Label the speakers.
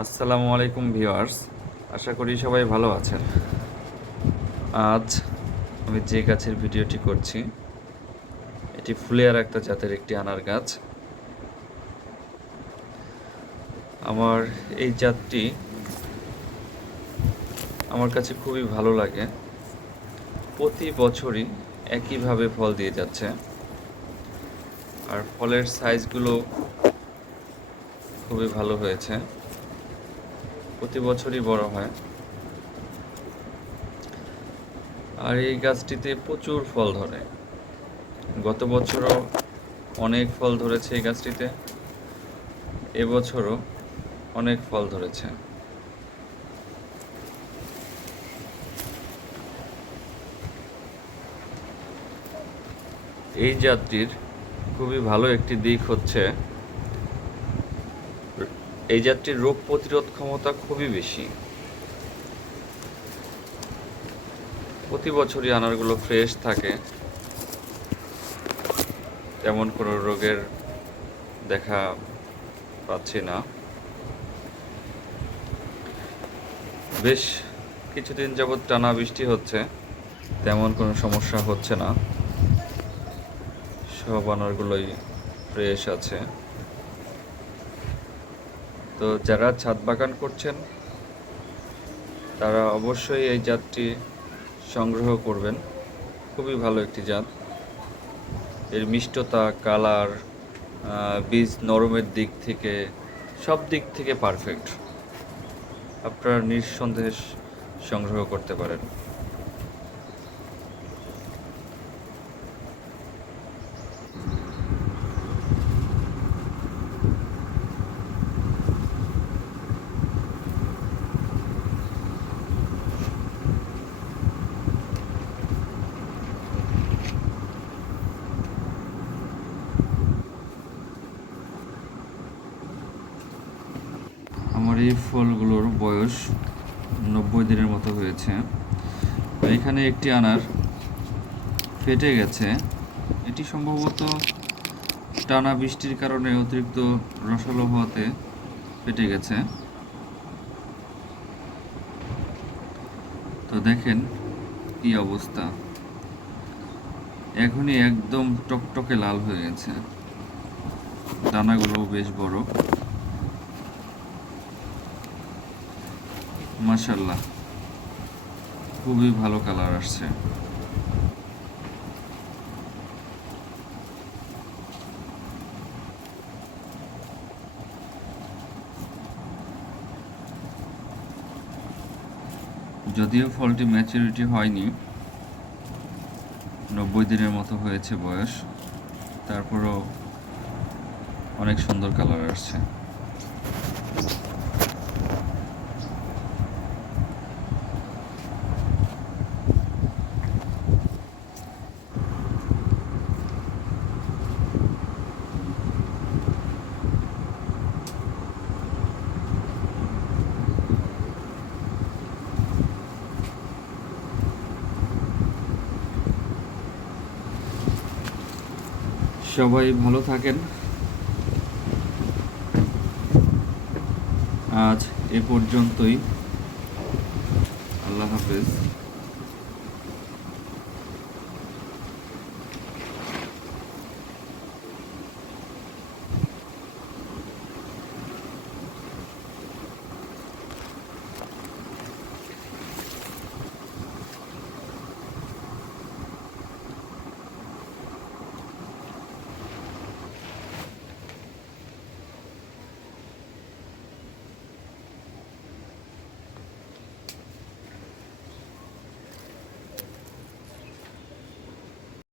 Speaker 1: আসসালামু আলাইকুম ভিউয়ার্স। আশা করি সবাই ভালো আছেন। আজ আমি যে গাছের ভিডিওটি করছি, এটি ফুলেয়ার একটা জাতের একটি আনার গাছ। আমার এই জাতটি আমার কাছে খুবই ভালো লাগে। প্রতি বছরই একইভাবে ফল দিয়ে যাচ্ছে। আর ফলের সাইজগুলো খুবই ভালো হয়েছে। প্রতি বছরই বড় হয়। আর এই গাছটিতে প্রচুর ফল ধরে। গত বছরও অনেক ফল ধরেছে এই গাছটিতে। এবছরও অনেক ফল ধরেছে। এই জাতটির খুবই ভালো একটি দিক হচ্ছে এই জাতটির রোগ প্রতিরোধ ক্ষমতা খুবই বেশি। প্রতি বছরই আনারগুলো ফ্রেশ থাকে। তেমন কোনো রোগের দেখা পাচ্ছি না। বেশ কিছুদিন যাবৎ টানা বৃষ্টি হচ্ছে, তেমন কোনো সমস্যা হচ্ছে না। সব আনারগুলোই ফ্রেশ আছে। তো যারা ছাদ বাগান করছেন, তারা অবশ্যই এই জাতটি সংগ্রহ করবেন। খুবই ভালো একটি জাত। এর মিষ্টতা, কালার বীজ নরমের দিক থেকে, সব দিক থেকে পারফেক্ট আপনারা নিঃসন্দেহে সংগ্রহ করতে পারেন আমার ফলগুলোর বয়স নব্বই দিনের মতো হয়েছে। এখানে একটি আনার ফেটে গেছে। এটি সম্ভবত টানা বৃষ্টির কারণে অতিরিক্ত রসালো হওয়াতে ফেটে গেছে। তো দেখেন কি অবস্থা। এখনই একদম টকটকে লাল হয়ে গেছে। দানাগুলো বেশ বড়। মাশাল্লাহ খুবই ভালো কালার আসছে। যদিও ফলটি ম্যাচুরিটি হয়নি, নব্বই দিনের মতো হয়েছে বয়স, তারপরও অনেক সুন্দর কালার আসছে। সবাই ভালো থাকেন। আজ এ পর্যন্তই। আল্লাহ হাফেজ।